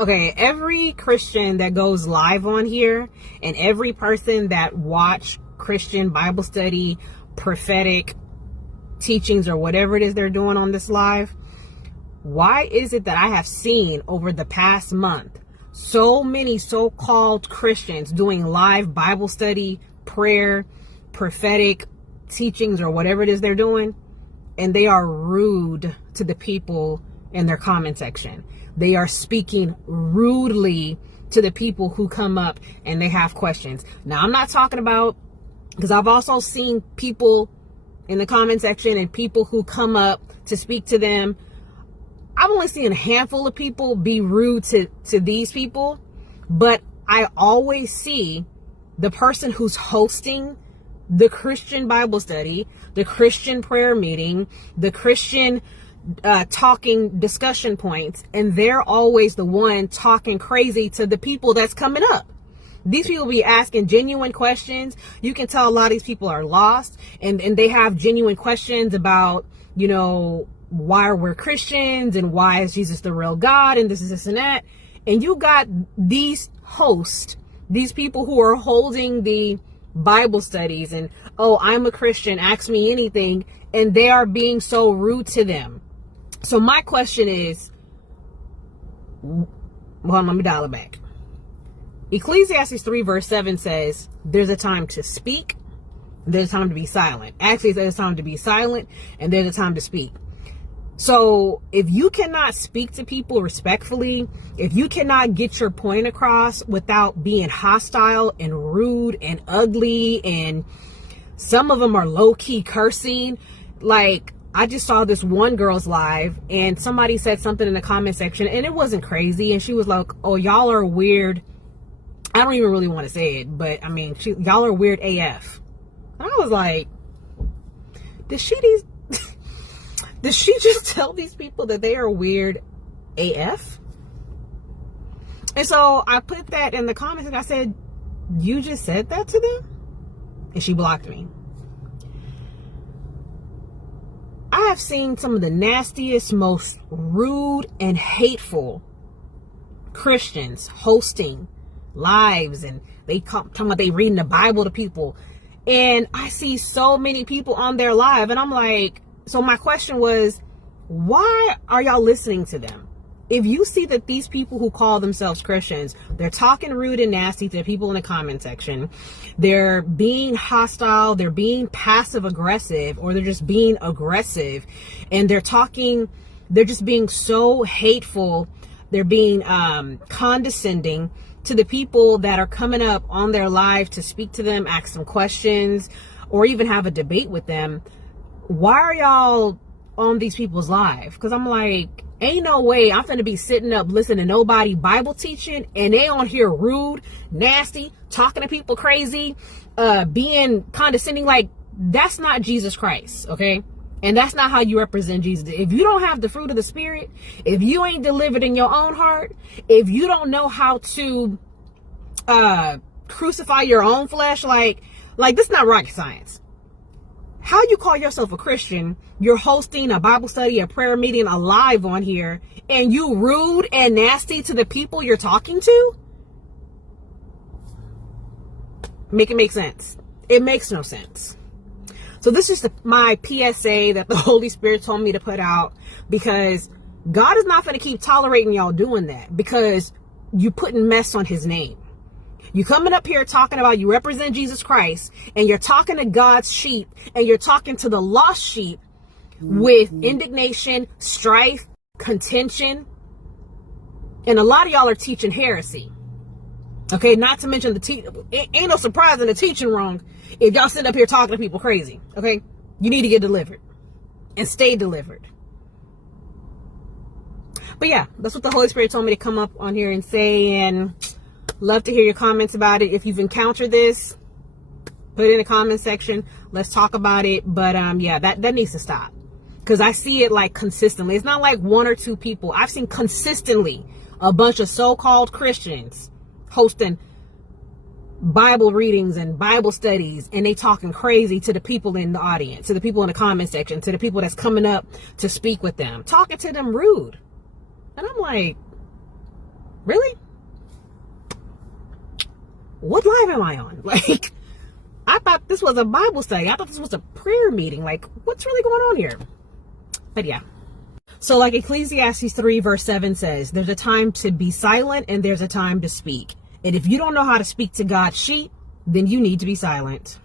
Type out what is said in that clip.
Okay, every Christian that goes live on here and every person that watch Christian Bible study, prophetic teachings, or whatever it is they're doing on this live, why is it that I have seen over the past month so many so-called Christians doing live Bible study, prayer, prophetic teachings, or whatever it is they're doing, and they are rude to the people in their comment section? They are speaking rudely to the people who come up and they have questions. Now, I'm not talking about, because I've also seen people in the comment section and people who come up to speak to them. I've only seen a handful of people be rude to these people, but I always see the person who's hosting the Christian Bible study, the Christian prayer meeting, the Christian talking discussion points, and they're always the one talking crazy to the people that's coming up. These people be asking genuine questions. You can tell a lot of these people are lost, and they have genuine questions about, you know, why we're Christians and why is Jesus the real God and this and that. And you got these hosts, these people who are holding the Bible studies and, oh, I'm a Christian, ask me anything, and they are being so rude to them. So my question is, well, let me dial it back. Ecclesiastes 3 verse 7 says, there's a time to speak, there's a time to be silent. Actually, there's a time to be silent and there's a time to speak. So if you cannot speak to people respectfully, if you cannot get your point across without being hostile and rude and ugly, and some of them are low-key cursing, like, I just saw this one girl's live and somebody said something in the comment section and it wasn't crazy. And she was like, oh, y'all are weird. I don't even really want to say it, but I mean, y'all are weird AF. And I was like, did she just tell these people that they are weird AF? And so I put that in the comments and I said, you just said that to them? And she blocked me. I have seen some of the nastiest, most rude and hateful Christians hosting lives, and they talking about they reading the Bible to people. And I see so many people on their live, and I'm like, so my question was, why are y'all listening to them? If you see that these people who call themselves Christians, they're talking rude and nasty to people in the comment section, they're being hostile, they're being passive aggressive, or they're just being aggressive, and they're just being so hateful, they're being condescending to the people that are coming up on their live to speak to them, ask them questions, or even have a debate with them. Why are y'all on these people's live? Because I'm like, ain't no way I'm finna be sitting up listening to nobody Bible teaching and they on here rude, nasty, talking to people crazy, being condescending. Like, that's not Jesus Christ, okay? And that's not how you represent Jesus. If you don't have the fruit of the Spirit, if you ain't delivered in your own heart, if you don't know how to crucify your own flesh, like this is not rocket science. How you call yourself a Christian, you're hosting a Bible study, a prayer meeting, a live on here, and you rude and nasty to the people you're talking to? Make it make sense. It makes no sense. So this is my PSA that the Holy Spirit told me to put out, because God is not going to keep tolerating y'all doing that, because you putting mess on his name. You coming up here talking about you represent Jesus Christ, and you're talking to God's sheep, and you're talking to the lost sheep with indignation, strife, contention. And a lot of y'all are teaching heresy. Okay, not to mention ain't no surprise in the teaching wrong if y'all sit up here talking to people crazy. Okay, you need to get delivered and stay delivered. But yeah, that's what the Holy Spirit told me to come up on here and say, and love to hear your comments about it. If you've encountered this, put it in the comment section. Let's talk about it. But yeah, that needs to stop, because I see it like consistently. It's not like one or two people. I've seen consistently a bunch of so-called Christians hosting Bible readings and Bible studies, and they talking crazy to the people in the audience, to the people in the comment section, to the people that's coming up to speak with them, talking to them rude. And I'm like, Really? What live am I on? Like, I thought this was a Bible study. I thought this was a prayer meeting. Like, what's really going on here? But yeah. So like Ecclesiastes 3 verse 7 says, there's a time to be silent and there's a time to speak. And if you don't know how to speak to God's sheep, then you need to be silent.